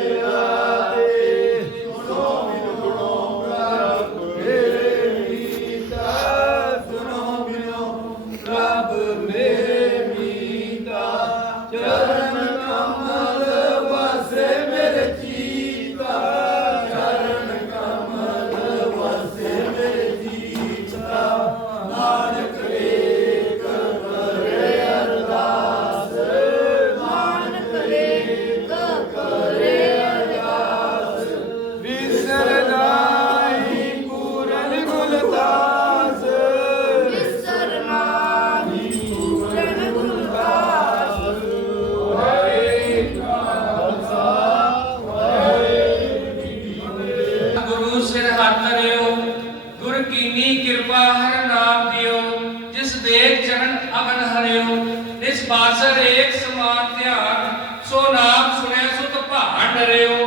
Yeah. ਆਸਰ ਏਕ ਸਮਾਨ ਧਿਆਨ ਸੋ ਨਾਮ ਸੁਣਿਆ ਸੁਤ ਭਾਣ ਡਰਿਓ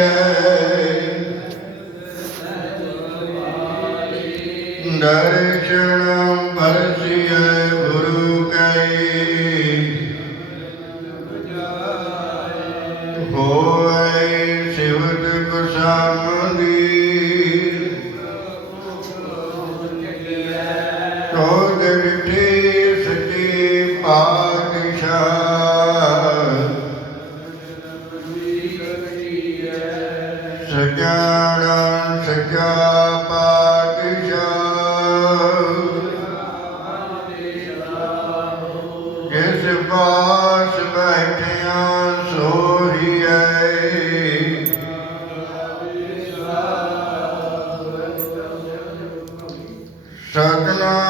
ਜੈ ਦਰਸ਼ਨ ਸਜਾਣਾ ਸਜਾ ਪਾਤਸ਼ਾਹ ਜਿਸ ਬਾਸ ਬੈਠਿਆ ਸੋਹੀਐ ਸਗਲਾ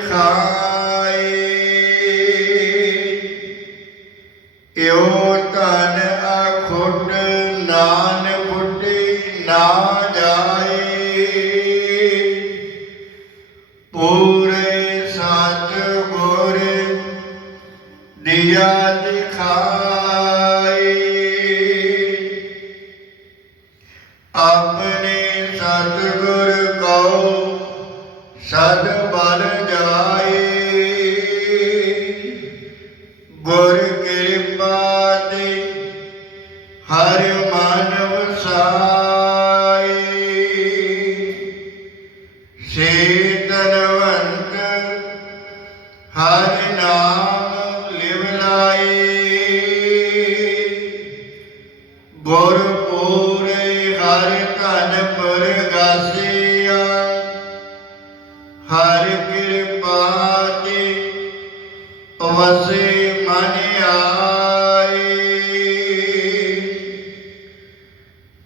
ਦਿਖਾਏ ਇਓ ਧਨ ਅਖੁੱਟ ਨਾਨ ਖੁੱਟੇ ਨਾ ਜਾਏ। ਪੂਰੇ ਸਤ ਗੁਰ ਦਿਆ ਦਿਖਾਏ ਗੁਰ ਕਿਰਪਾ ਤੇ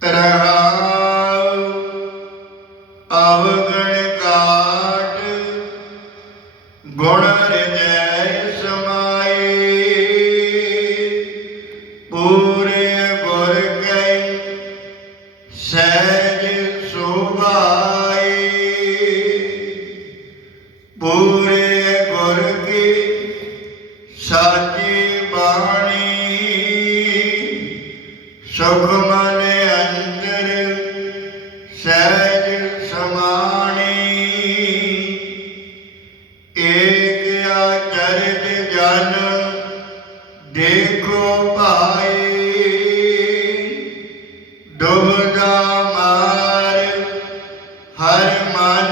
तर ਸਹਿਜ ਸਮਾਣੀ ਏਕ ਆਚਰਤ ਜਨ ਦੇਖੋ ਭਾਈ ਦੁਬਦਾ ਮਾਰ ਹਰ ਮਨ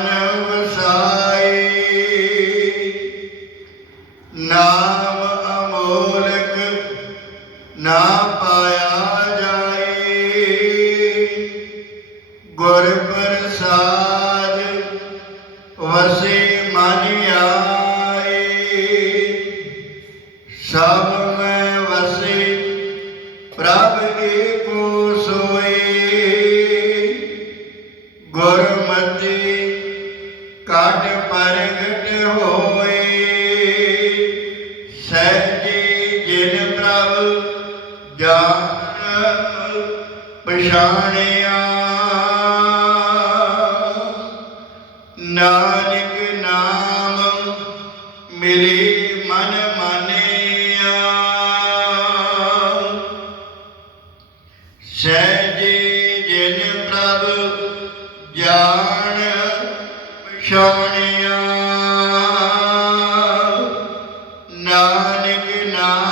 ਵਸੇ ਮਨ ਆਏ। ਸਭ ਮੈਂ ਵਸੇ, ਪ੍ਰਭ ਏਕੋ ਸੋਏ। ਗੁਰਮਤਿ ਕਾਟ ਪ੍ਰਗਟ ਹੋਏ। ਸਹਿਜੇ ਜਿਨ ਪ੍ਰਭ ਜਾਣ ਪਛਾਣੇ ਮਿਲੇ ਮਨ ਮਾਨਿਆ। ਸਹਿਜੇ ਜਿਨ ਪ੍ਰਭ ਜਾਣ ਪਛਾਣਿਆ। ਨਾਨਕ ਨਾਮ